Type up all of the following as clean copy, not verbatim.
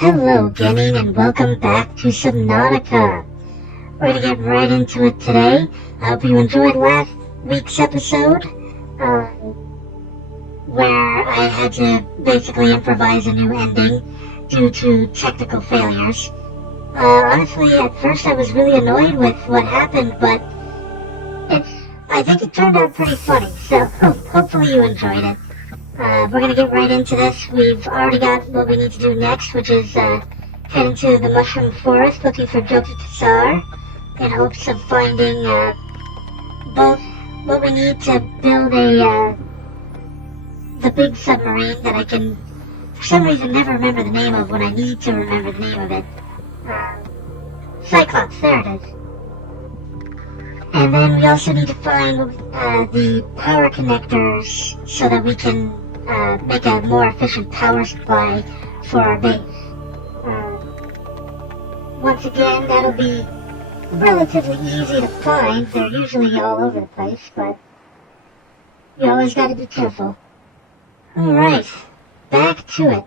Hello, gaming, and welcome back to Subnautica. We're going to get right into it today. I hope you enjoyed last week's episode, where I had to basically improvise a new ending due to technical failures. Honestly, at first I was really annoyed with what happened, but I think it turned out pretty funny, so hopefully you enjoyed it. We're going to get right into this. We've already got what we need to do next, which is head into the mushroom forest looking for Joki Kasar in hopes of finding both what we need to build the big submarine that I can, for some reason, never remember the name of when I need to remember the name of it. Cyclops, there it is. And then we also need to find the power connectors so that we can make a more efficient power supply for our base. Once again, that'll be relatively easy to find. They're usually all over the place, but you always gotta be careful. Alright, back to it.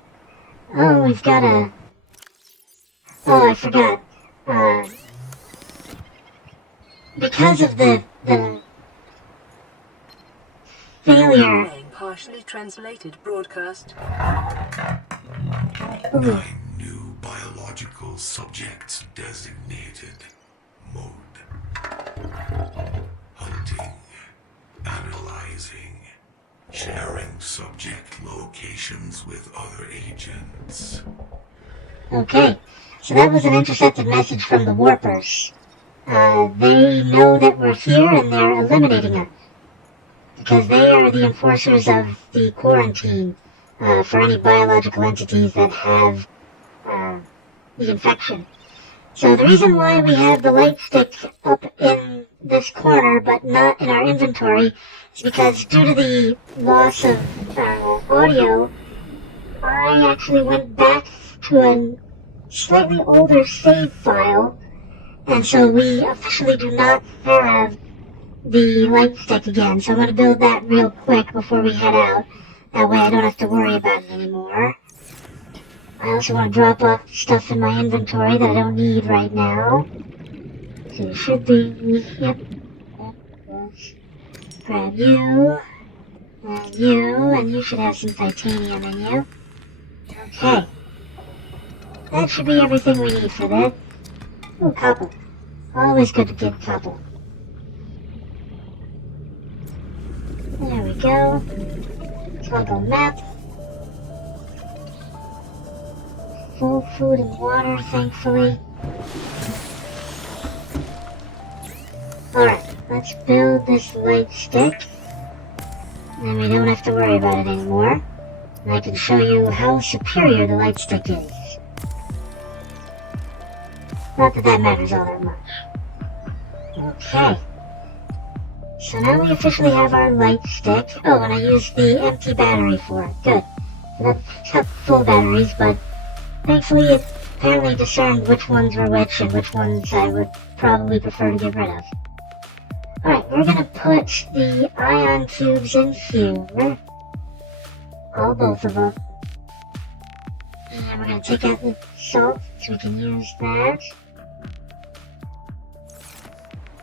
Oh, we've got a... Oh, I forgot. Because of the failure... Partially translated broadcast. Ooh. 9 new biological subjects designated. Mode. Hunting. Analyzing. Sharing subject locations with other agents. Okay, so that was an intercepted message from the Warpers. They know that we're here and they're eliminating us. Because they are the enforcers of the quarantine for any biological entities that have the infection. So the reason why we have the light stick up in this corner but not in our inventory is because due to the loss of audio, I actually went back to a slightly older save file, and so we officially do not have the light stick again, so I'm going to build that real quick before we head out. That way I don't have to worry about it anymore. I also want to drop off stuff in my inventory that I don't need right now. So it should be... Yep. Grab you. And you should have some titanium in you. Okay. That should be everything we need for that. Ooh, copper. Always good to get copper. There we go. Toggle map. Full food and water, thankfully. Alright, let's build this light stick. Then we don't have to worry about it anymore. And I can show you how superior the light stick is. Not that that matters all that much. Okay. So now we officially have our light stick. Oh, and I used the empty battery for it. Good. So that's got full batteries, but thankfully it apparently discerned which ones were which and which ones I would probably prefer to get rid of. Alright, we're gonna put the ion cubes in here. Both of them. And we're gonna take out the salt so we can use that.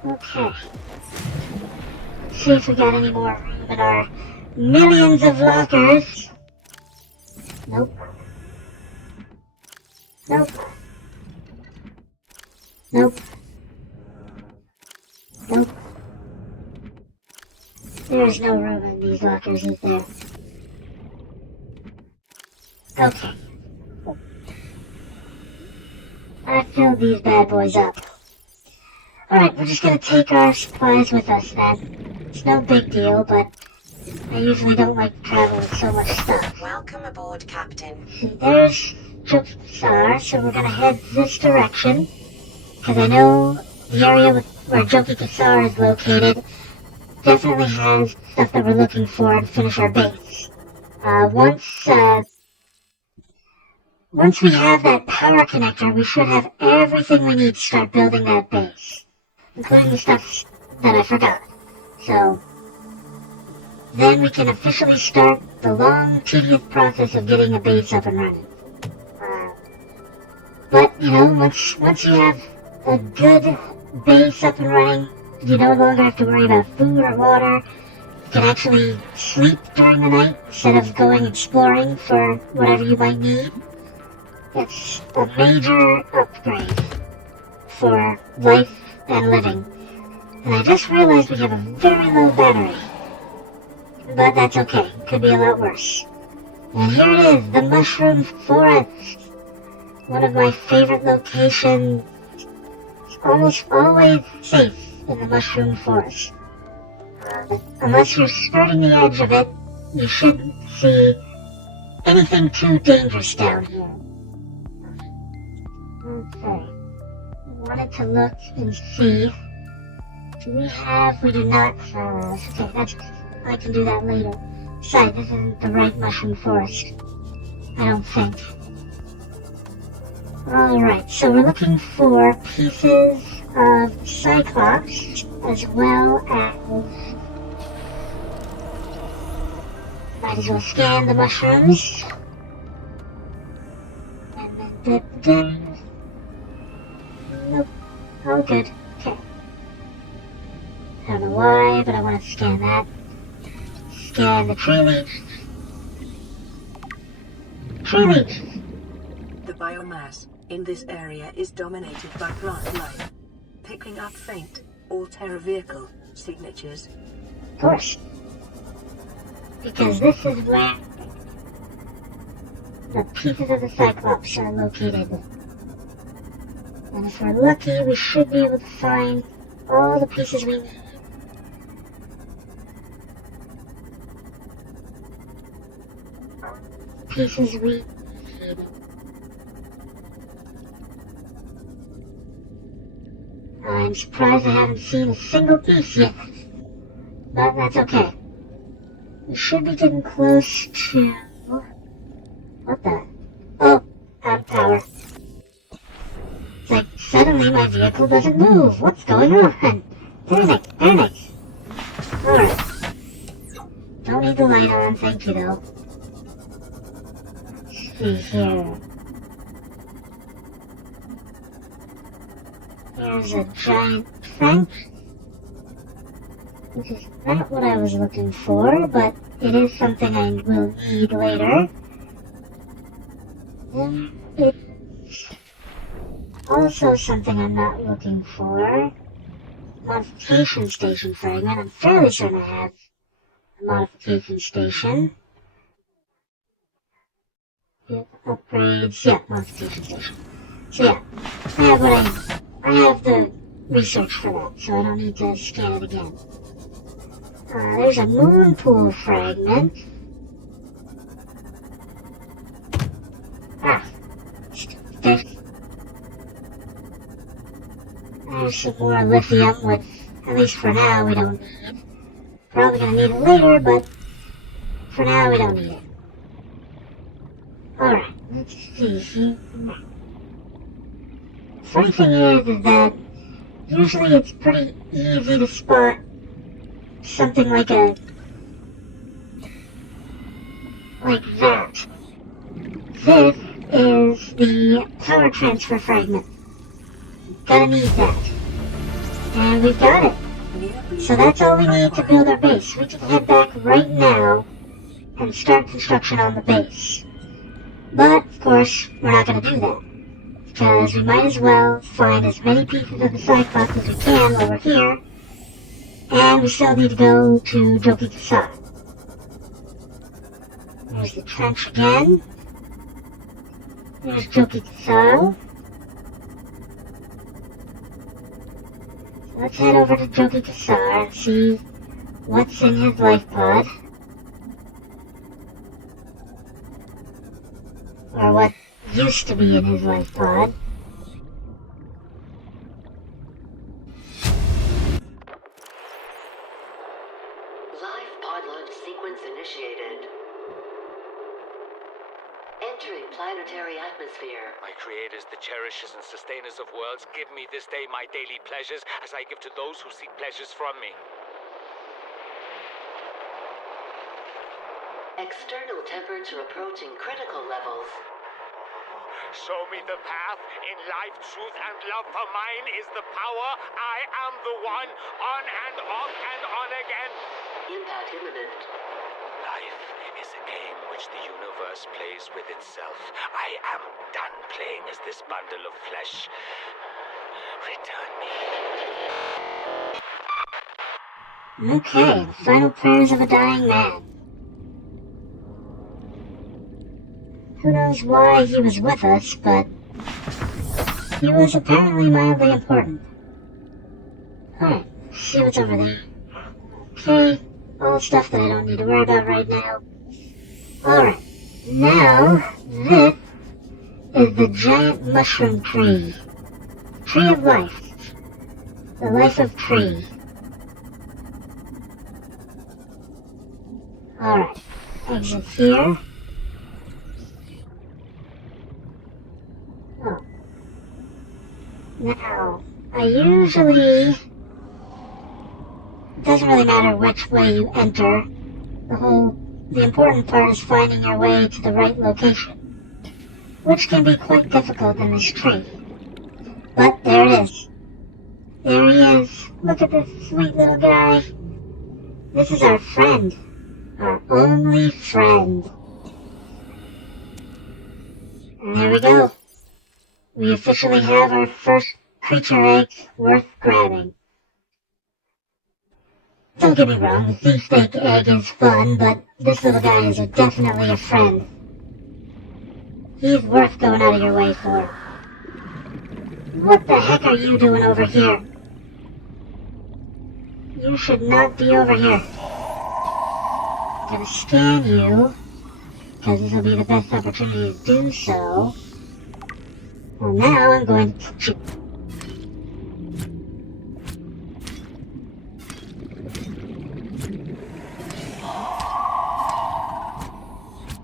Okay. See if we got any more room in our millions of lockers. Nope. Nope. Nope. Nope. There's no room in these lockers, is there? Okay. I filled these bad boys up. Alright, we're just gonna take our supplies with us then. It's no big deal, but I usually don't like to travel with so much stuff. Welcome aboard, Captain. See, there's Joki Kasar, so we're gonna head this direction. Because I know the area where Joki Kasar is located definitely has stuff that we're looking for to finish our base. Once we have that power connector, we should have everything we need to start building that base. Including the stuff that I forgot. So, then we can officially start the long, tedious process of getting a base up and running. But, once you have a good base up and running, you no longer have to worry about food or water. You can actually sleep during the night instead of going exploring for whatever you might need. It's a major upgrade for life and living. And I just realized we have a very low battery. But that's okay. Could be a lot worse. And here it is, the Mushroom Forest. One of my favorite locations. It's almost always safe in the Mushroom Forest. Unless you're skirting the edge of it, you shouldn't see anything too dangerous down here. Okay. I wanted to look and see. We do not. Okay, I can do that later. Besides, this isn't the right Mushroom Forest. I don't think. Alright, so we're looking for pieces of Cyclops, as well as... Might as well scan the mushrooms. Nope. All good. Okay. I don't know why, but I want to scan that. Scan the tree leaf. Tree leaf! The biomass in this area is dominated by plant life, picking up faint Alterra vehicle signatures. Of course. Because this is where the pieces of the Cyclops are located. And if we're lucky, we should be able to find all the pieces we need. Pieces we need. I'm surprised I haven't seen a single piece yet. But that's okay. We should be getting close to... What the? Oh, out of power. It's like, suddenly my vehicle doesn't move. What's going on? Damn it. Alright. Don't need the light on, thank you though. Let's see here. Here's a giant trunk. This is not what I was looking for, but it is something I will need later. And it's also something I'm not looking for. Modification station fragment. I'm fairly certain I have a modification station. Yeah, upgrades. Yeah, modification station. So yeah, I have the research for that, so I don't need to scan it again. There's a moon pool fragment. There's some more lithium, which, at least for now, we don't need. Probably gonna need it later, but for now, we don't need it. Alright, let's see. Funny thing is that usually it's pretty easy to spot something like that. This is the power transfer fragment. Gotta need that. And we've got it. So that's all we need to build our base. We can head back right now and start construction on the base. But, of course, we're not gonna do that. Because we might as well find as many pieces of the Cyclops as we can while we're here. And we still need to go to Jokikasai. There's the trench again. There's Jokikasai. Let's head over to Jokikasai and see what's in his life pod. Or what used to be in his life pod. Live pod launch sequence initiated. Entering planetary atmosphere. My creators, the cherishers and sustainers of worlds, give me this day my daily pleasures as I give to those who seek pleasures from me. External temperature approaching critical levels. Show me the path. In life, truth, and love for mine is the power. I am the one. On and off and on again. Impact imminent. Life is a game which the universe plays with itself. I am done playing as this bundle of flesh. Return me. Okay, final prayers of a dying man. Who knows why he was with us, but he was apparently mildly important. Alright, see what's over there. Okay, all stuff that I don't need to worry about right now. Alright, now, this is the giant mushroom tree. Tree of life. The life of tree. Alright, exit here. Oh. Now, I usually... It doesn't really matter which way you enter. The important part is finding your way to the right location, which can be quite difficult in this tree. But there it is. There he is. Look at this sweet little guy. This is our friend. Our only friend. And there we go. We officially have our first creature egg worth grabbing. Don't get me wrong, the beefsteak egg is fun, but this little guy is definitely a friend. He's worth going out of your way for. What the heck are you doing over here? You should not be over here. I'm gonna scan you, because this will be the best opportunity to do so. Well, now I'm going to...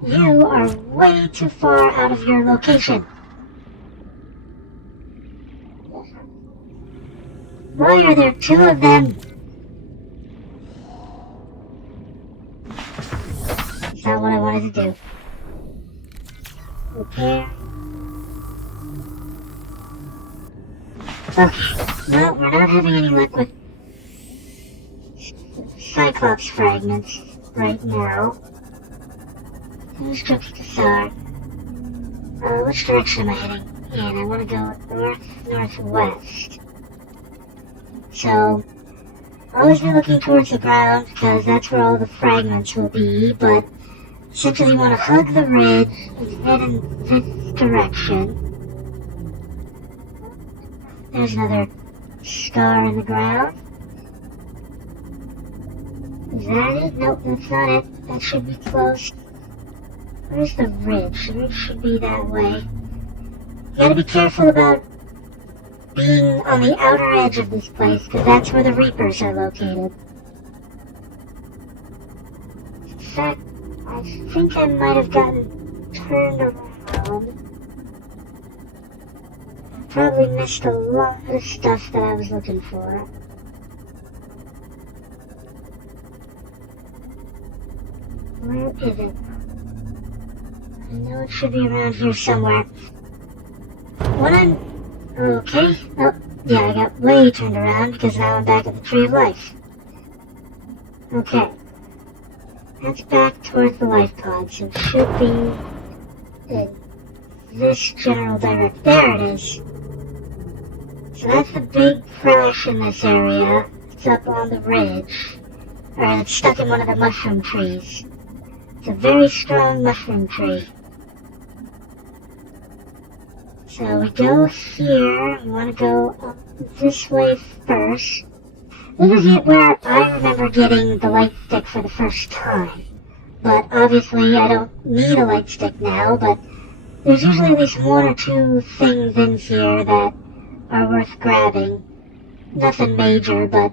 You are way too far out of your location. Why are there two of them? That's not what I wanted to do. Repair. Okay. No, we're not having any luck with Cyclops fragments right now. Who's trips to start? Which direction am I heading in? I want to go northwest. So, always be looking towards the ground because that's where all the fragments will be, but essentially you want to hug the ridge and head in this direction. There's another star in the ground. Is that it? Nope, that's not it. That should be close. Where's the ridge? The ridge should be that way. You gotta be careful about being on the outer edge of this place, because that's where the Reapers are located. In fact, I think I might have gotten turned around. Probably missed a lot of stuff that I was looking for. Where is it? I know it should be around here somewhere. When I'm... Okay. Oh, yeah, I got way turned around because now I'm back at the Tree of Life. Okay. That's back towards the life pod, so it should be in this general direction. There it is. So that's the big crash in this area. It's up on the ridge. Or it's stuck in one of the mushroom trees. It's a very strong mushroom tree. So we go here, we want to go up this way first. This is where I remember getting the light stick for the first time. But obviously I don't need a light stick now, but there's usually at least one or two things in here that are worth grabbing. Nothing major, but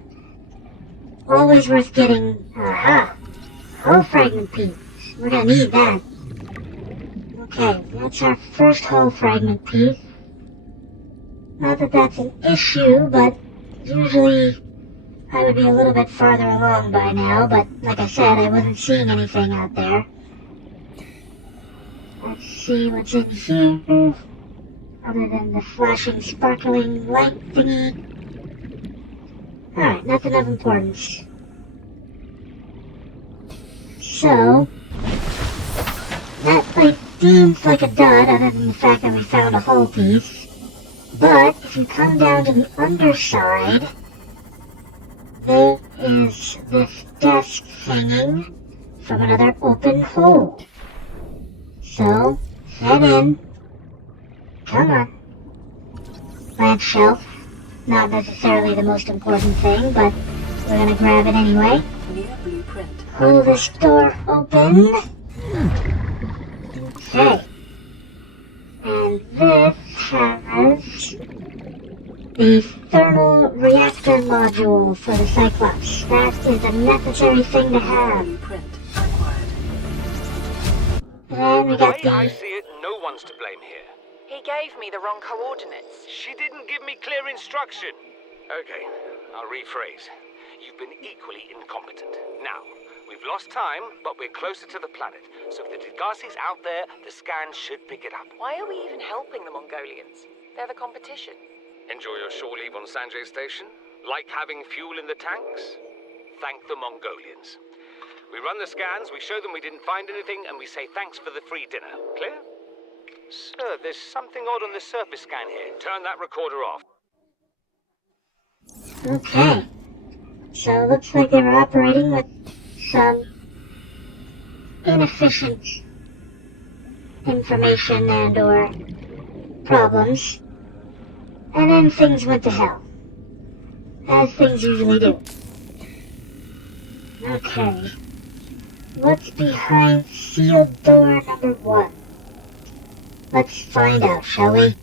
always worth getting. Aha! Hull fragment piece. We're gonna need that. Okay, that's our first hull fragment piece. Not that that's an issue, but usually I would be a little bit farther along by now, but like I said, I wasn't seeing anything out there. Let's see what's in here. other than the flashing, sparkling light thingy. Alright, nothing of importance. So, that might seem like a dud other than the fact that we found a hull piece. But, if you come down to the underside, there is this desk hanging from another open hole. So, head in. Come on. Plant shelf. Not necessarily the most important thing, but we're gonna grab it anyway. New blueprint. Pull this door open. Okay. And this has the thermal reactor module for the Cyclops. That is a necessary thing to have. Blueprint acquired. And we got I the... see it, no one's to blame here. He gave me the wrong coordinates. She didn't give me clear instruction. Okay, I'll rephrase. You've been equally incompetent. Now, we've lost time, but we're closer to the planet. So if the Degassi's out there, the scans should pick it up. Why are we even helping the Mongolians? They're the competition. Enjoy your shore leave on Sanjay Station? Like having fuel in the tanks? Thank the Mongolians. We run the scans, we show them we didn't find anything, and we say thanks for the free dinner. Clear? Sir, there's something odd on the surface scan here. Turn that recorder off. Okay. So it looks like they were operating with some inefficient information and or problems. And then things went to hell. As things usually do. Okay. What's behind sealed door number 1? Let's find out, shall we?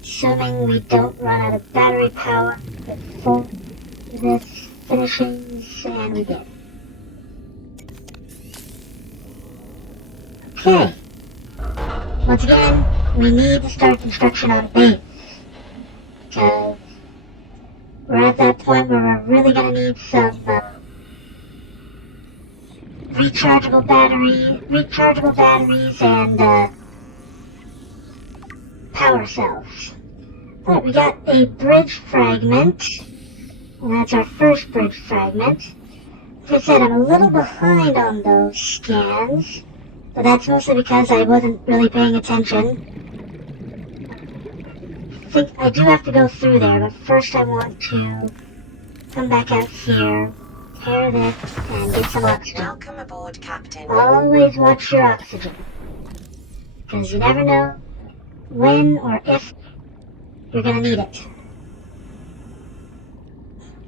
Assuming we don't run out of battery power before this finishes, and we did. Okay. Once again, we need to start construction on a base. Because we're at that point where we're really going to need some rechargeable batteries and power cells. But we got a bridge fragment. And that's our first bridge fragment. As I said, I'm a little behind on those scans, but that's mostly because I wasn't really paying attention. I think I do have to go through there, but first I want to come back out here, repair this, and get some oxygen. Welcome aboard, Captain. Always watch your oxygen, because you never know when or if you're gonna need it.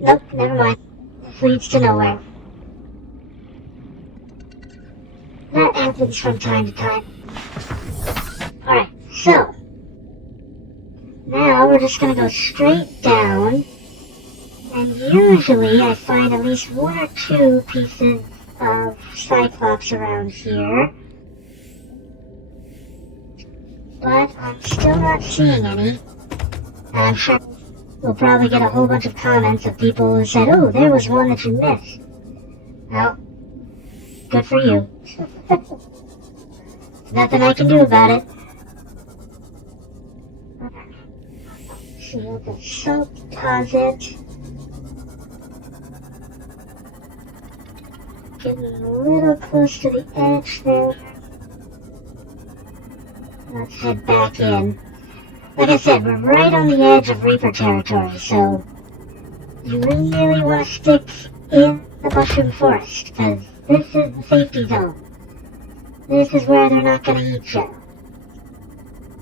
Nope, never mind. This leads to nowhere. That happens from time to time. Alright, so. Now we're just gonna go straight down. And usually I find at least 1 or 2 pieces of Cyclops around here. But I'm still not seeing any. I'm sure we'll probably get a whole bunch of comments of people who said, oh, there was one that you missed. Well, good for you. Nothing I can do about it. See what the soap deposit. Getting a little close to the edge there. Let's head back in. Like I said, we're right on the edge of Reaper territory, so you really want to stick in the mushroom forest, because this is the safety zone. This is where they're not going to eat you.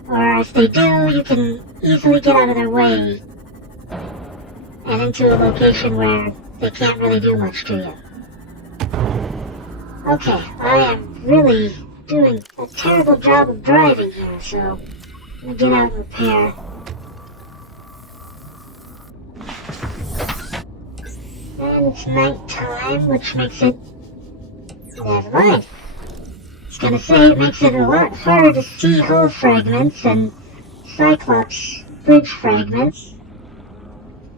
Or if they do, you can easily get out of their way and into a location where they can't really do much to you. Okay, I am really doing a terrible job of driving here, so I'm gonna get out and repair. And it's nighttime, which makes it... Never mind. I was gonna say it makes it a lot harder to see hull fragments and Cyclops bridge fragments.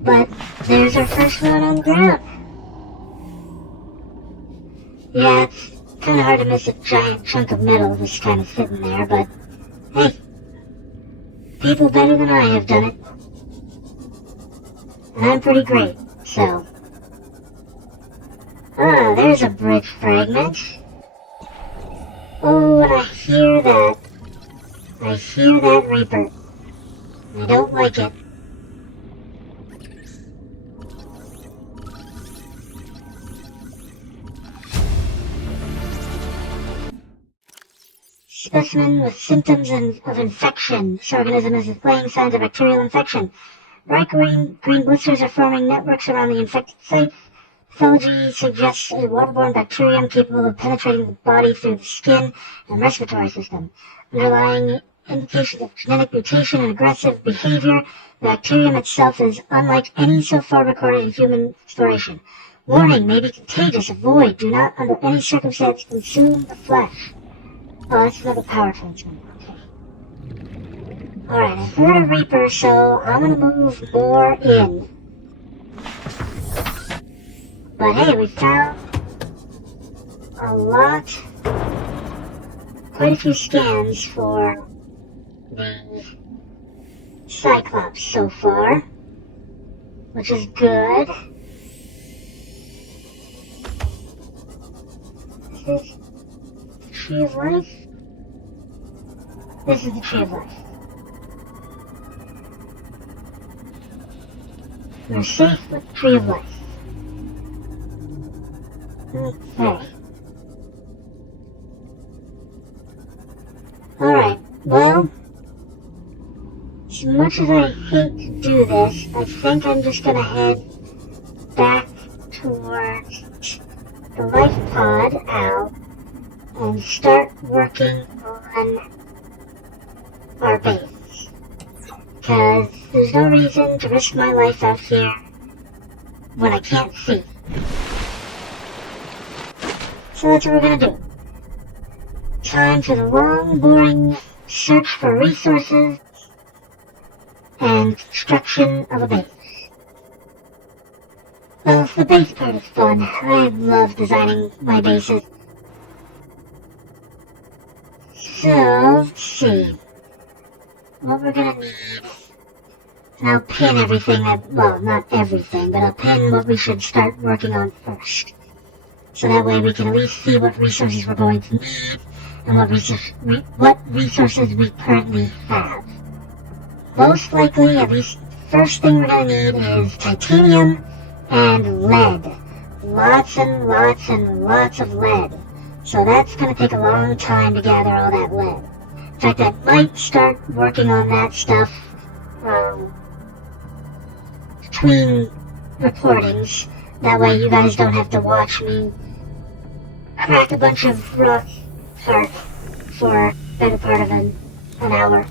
But there's our first one on the ground. Yeah, it's kind of hard to miss a giant chunk of metal just kind of sitting there, but hey, People better than I have done it. And I'm pretty great, so... Ah, there's a brick fragment. Oh, and I hear that. I hear that Reaper. I don't like it. Specimen with symptoms of infection. This organism is displaying signs of bacterial infection. Bright green blisters are forming networks around the infected site. Pathology suggests a waterborne bacterium capable of penetrating the body through the skin and respiratory system. Underlying indications of genetic mutation and aggressive behavior, the bacterium itself is unlike any so far recorded in human exploration. Warning, may be contagious. Avoid. Do not under any circumstance consume the flesh. Oh, that's another power transmitter. Okay. Alright, I heard a Reaper, so I'm gonna move more in. But hey, we found a lot, quite a few scans for the Cyclops so far, which is good. Is this the Tree of Life? This is the Tree of Life. You're safe with the Tree of Life. Okay. Alright, well, as much as I hate to do this, I think I'm just gonna head back towards the life pod out and start working on our base. Because there's no reason to risk my life out here when I can't see. So that's what we're gonna do. Time for the long, boring search for resources and construction of a base. Well, the base part is fun. I love designing my bases. So, let's see. What we're gonna need. And I'll pin everything well, not everything, but I'll pin what we should start working on first. So that way we can at least see what resources we're going to need and what resources we currently have. Most likely, at least the first thing we're going to need is titanium and lead. Lots and lots and lots of lead. So that's going to take a long time to gather all that lead. In fact, I might start working on that stuff between recordings. That way you guys don't have to watch me crack a bunch of rock heart for a better part of an hour.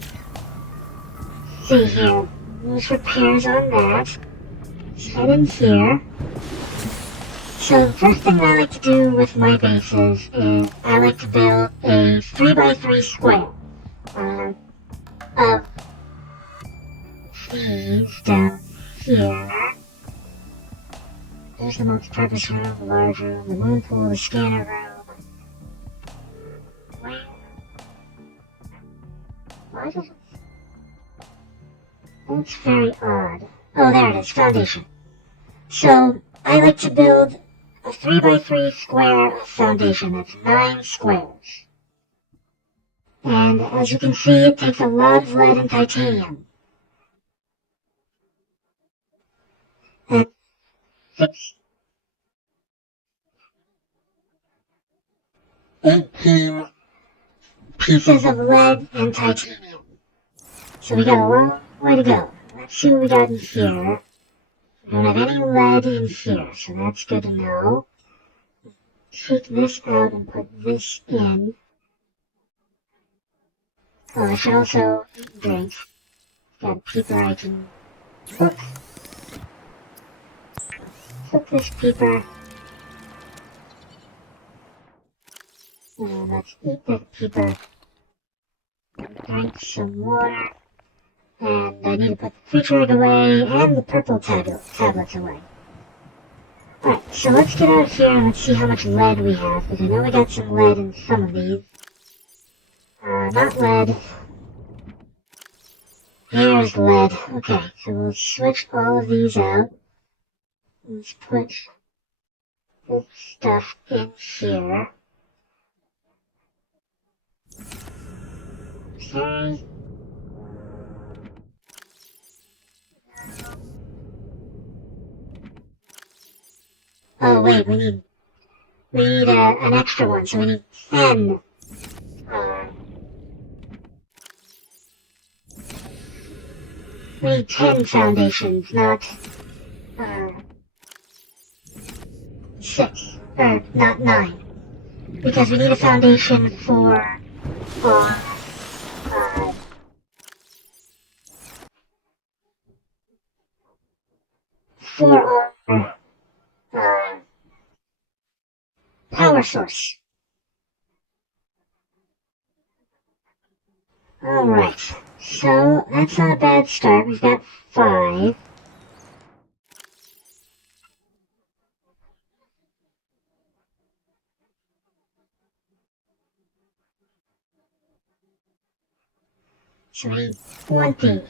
See here, there's repairs on that. Let's head in here. So the first thing I like to do with my bases is I like to build a 3x3 square of these down here. There's the multi-purpose room, the large room, the moon pool, the scanner room. Why does it... That's very odd. Oh, there it is, foundation. So, I like to build a 3x3 square foundation. That's 9 squares. And as you can see, it takes a lot of lead and titanium. And 18 pieces of lead and titanium. So we got a long way to go. Let's see what we got in here. We don't have any lead in here, so that's good to know. Take this out and put this in. Oh, I should also drink. Got a peeper I can cook. Cook this peeper. And let's eat that peeper. Drink some water. And I need to put the feature egg away and the purple tablets away. Alright, so let's get out of here and let's see how much lead we have, because I know we got some lead in some of these. Not lead. Here's lead. Okay, so we'll switch all of these out. Let's put this stuff in here. Okay. Oh wait, we need an extra one, so we need 10. We need 10 foundations, not 6, or not 9. Because we need a foundation for our power source. Alright, so that's not a bad start. We've got 5. So we need 20.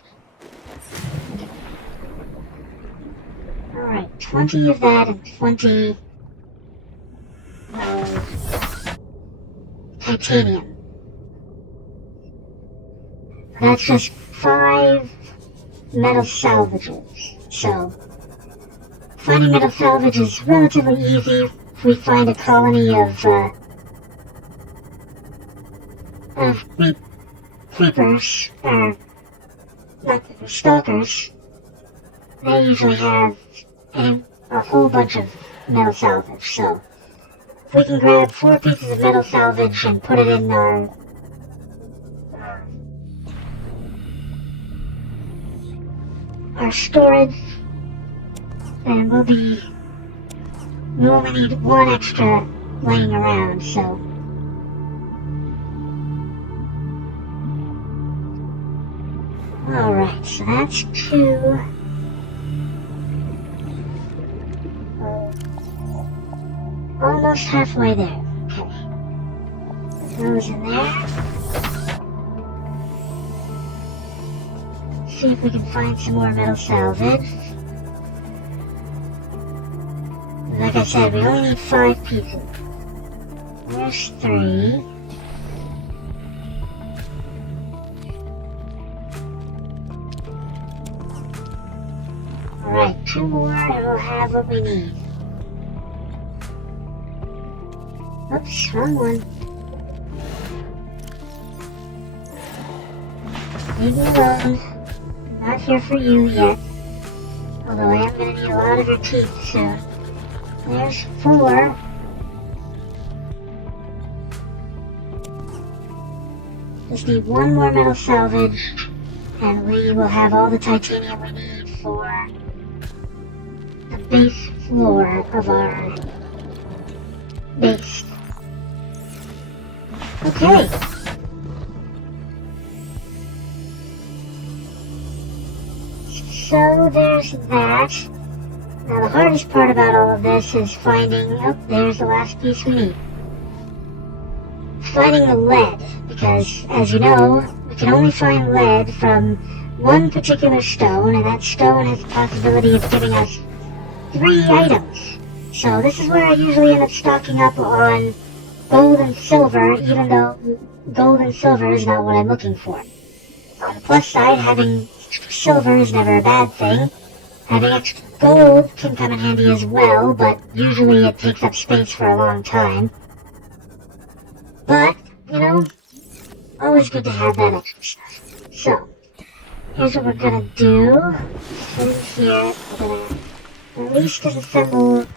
Alright, 20 of that and 20 of titanium. That's just 5 metal salvages. So, finding metal salvage is relatively easy if we find a colony of creepers, or not creepers, stalkers. They usually have a whole bunch of metal salvage, so if we can grab 4 pieces of metal salvage and put it in our storage, then we only need 1 extra laying around, so alright, so that's 2. Almost halfway there. Okay. Those in there. See if we can find some more metal salvage. Like I said, we only need 5 pieces. There's 3. Alright, 2 more and we'll have what we need. Oops, wrong one. Leave me alone. I'm not here for you yet. Although I am going to need a lot of your teeth soon. There's 4. Just need 1 more metal salvage, and we will have all the titanium we need for the base floor of our base. Okay. So there's that. Now the hardest part about all of this is finding, oh, there's the last piece we need. Finding the lead, because as you know, we can only find lead from one particular stone, and that stone has the possibility of giving us 3 items. So this is where I usually end up stocking up on gold and silver, even though gold and silver is not what I'm looking for. On the plus side, having silver is never a bad thing. Having extra gold can come in handy as well, but usually it takes up space for a long time. But, you know, always good to have that extra stuff. So, here's what we're gonna do. In here, we're gonna at least disassemble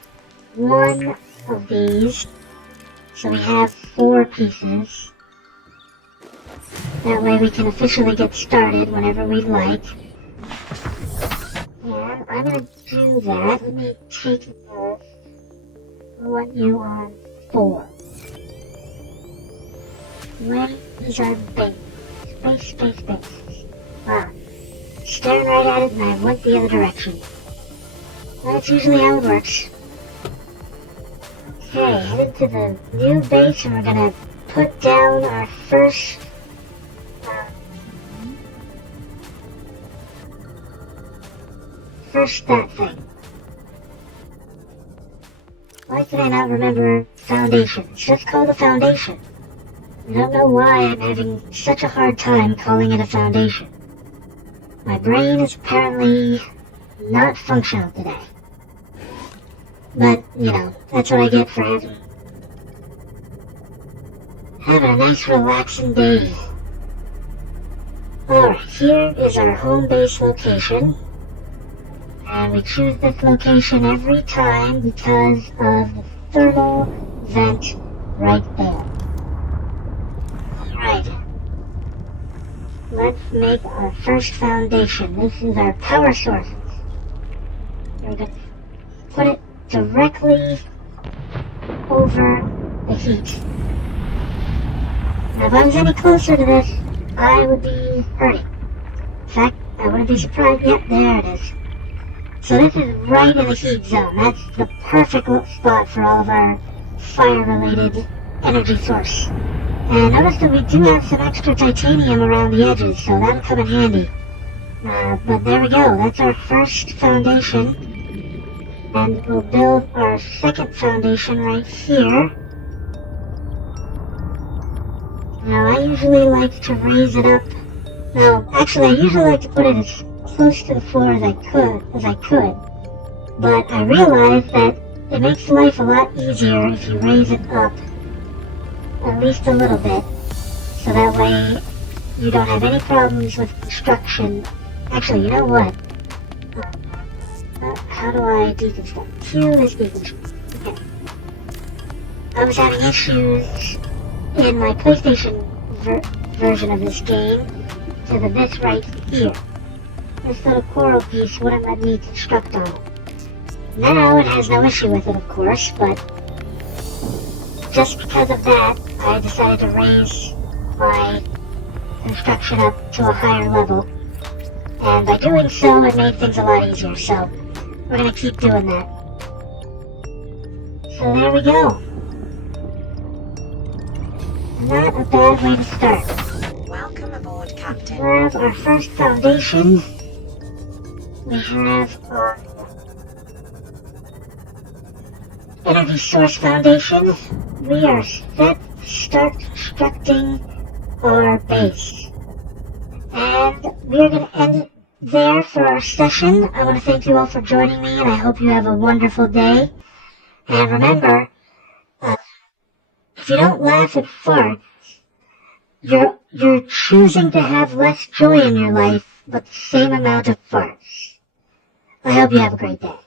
1 of these. So we have 4 pieces. That way we can officially get started whenever we'd like. And I'm gonna do that. Let me take this. I want you on 4. Where is our base? Base. Wow. Staring right at it and I went the other direction. That's usually how it works. Okay, headed to the new base and we're gonna put down our first First, that thing. Why can I not remember foundation? It's just called a foundation. I don't know why I'm having such a hard time calling it a foundation. My brain is apparently not functional today. But, you know, that's what I get for having a nice relaxing day. Alright, here is our home base location. And we choose this location every time because of the thermal vent right there. Alright. Let's make our first foundation. This is our power sources. We're going to put it directly over the heat. Now if I was any closer to this, I would be hurting. In fact, I wouldn't be surprised. Yep, there it is. So this is right in the heat zone. That's the perfect spot for all of our fire-related energy source. And notice that we do have some extra titanium around the edges, so that'll come in handy. But there we go. That's our first foundation. And we'll build our second foundation right here. Now, I usually like to raise it up. Now, actually, I usually like to put it as close to the floor as I could. But I realized that it makes life a lot easier if you raise it up at least a little bit. So that way, you don't have any problems with construction. Actually, you know what? How do I deconstruct? Q is deconstruct. Okay. I was having issues in my PlayStation version of this game to this right here. This little coral piece wouldn't let me construct on it. Now it has no issue with it, of course, but just because of that, I decided to raise my construction up to a higher level. And by doing so, it made things a lot easier, so we're going to keep doing that. So there we go. Not a bad way to start. Welcome aboard, Captain. We have our first foundation. We have our energy source foundation. We are set to start constructing our base. And we're going to end it there for our session. I want to thank you all for joining me, and I hope you have a wonderful day. And remember, if you don't laugh at farts, you're choosing to have less joy in your life, but the same amount of farts. I hope you have a great day.